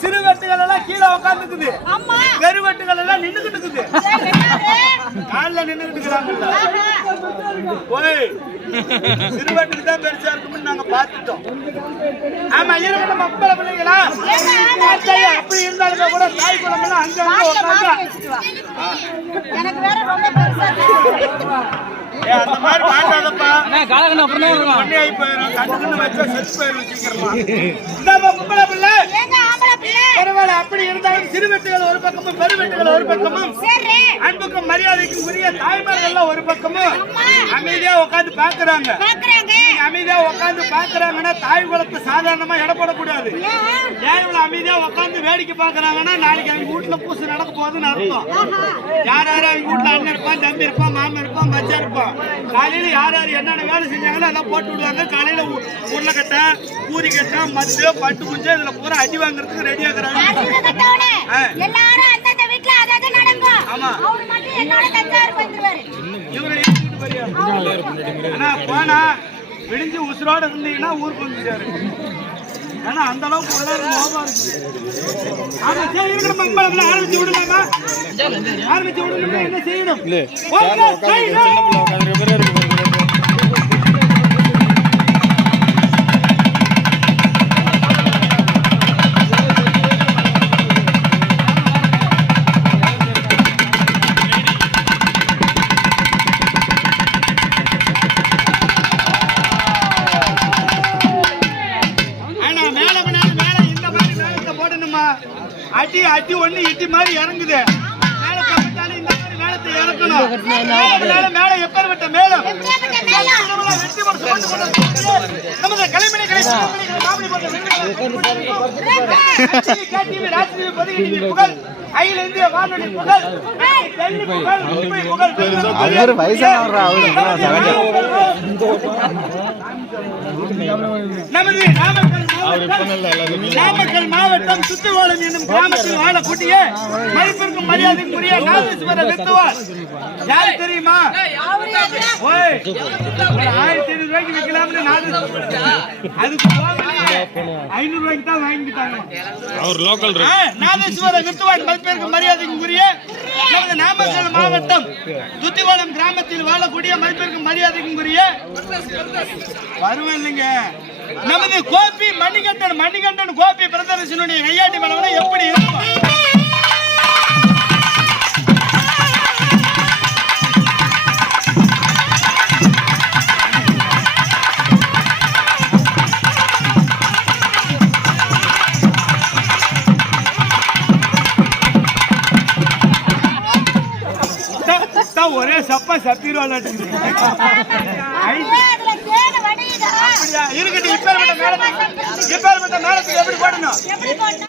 சிறுவெட்டுகள் எல்லாம் கீழே உட்காந்துக்குது, பெருவெட்டுகள் எல்லாம் நின்னுகிட்டு இருக்குது. காலில் நின்னுகிட்டு இருக்கிறாங்கல்ல, போய் சிறுவெட்டுக்கு தான் பெருசா இருக்கும்னு நாங்க பார்த்துட்டோம். ஆமா, இருக்கிற மக்களை பிள்ளைங்களா அப்படி இருந்தாலுமே கூட தாய் குளம் அங்க அந்த மாதிரி மாட்டாதப்பா. பண்ணி போயிடும், கண்ணுக்குன்னு வச்சா செத்து போயிடும் சீக்கிரமா. பரவாயில்ல, அப்படி இருந்தாலும் சிறுவெட்டுகள் ஒரு பக்கமும் பெருவெட்டுகள் ஒரு பக்கமும் அன்புக்கும் மரியாதைக்கும் உரிய தாய்மார்கள் ஒரு பக்கமும் அமைதியா உட்காந்து பாக்குறாங்க. அமைதியா உட்காந்து பாக்குறாங்கன்னா தாய் குலத்தை சாதாரணமா இடப்படக்கூடாது. ஏன் இவ்வளவு அமைதியா உட்காந்து வேடிக்கை பாக்குறாங்கன்னா நாளைக்கு அவங்க வீட்டுல பூசு நடக்க போகுதுன்னு அர்த்தம். யார் யாரும் அவங்க வீட்டுல அண்ணன் இருப்பான், தம்பி இருப்பான், மாமன் இருப்பான், மச்சான் இருப்பான். காலையில யார் யார் என்னென்ன வேலை செஞ்சாங்களோ எல்லாம் போட்டு விடுவாங்க. காலையில உருளைக்கட்டை, பூரி கட்டை, மத்து, பட்டு குஞ்சு இதுல பூரா அடி வாங்குறதுக்கு ரெடி ஆகுறாங்க. போனா விடிஞ்சு உசுரோட இருந்தீங்கன்னா ஊருக்கு வந்துட்டாரு. ஆனா அந்த அளவுக்கு ஆரம்பிச்சு விடலாமா? ஆரம்பிச்சு விடணும்னா என்ன செய்யணும்? அடி அடி ஒண்ணு இட்டி மாதிரி இறங்குது. மேல தப்பிட்டாலும் இந்த மாதிரி மேலத்தை இறக்கணும். மேல எப்பேற்பட்ட மேலும் நமது கலைமணி புகழ், அகில இந்திய வானொலி புகழ், நமது நாமக்கல் மாவட்டம் சுத்துவாளம் என்னும் கிராமத்தில் வாழக்கூடிய மதிப்பிற்கும் மரியாதைக்குரிய நாதேஸ்வர வித்துவார் யாரு தெரியுமா? 1500 ரூபாய்க்கு விற்கலாம்னு அதுக்கு 500 ரூபாய்க்கு தான் வாங்கிட்டாங்க. நாதேஸ்வர வித்துவார் மதிப்பிற்கும் மரியாதைக்குரிய நாமக்கல் மாவட்டம் சுத்திவாளம் கிராமத்தில் வாழக்கூடிய மதிப்பிற்கும் மரியாதைக்குரிய வருவேன் இல்லைங்க நமது கோபி மணிகண்டன் கோபி பிரதர்சனுடைய கையாட்டி மலவனை எப்படி இருக்கும்? ஒரே சப்பா சத்திரம் இருக்கட்டும். இப்ப மேலத்துக்கு எப்படி போடணும்?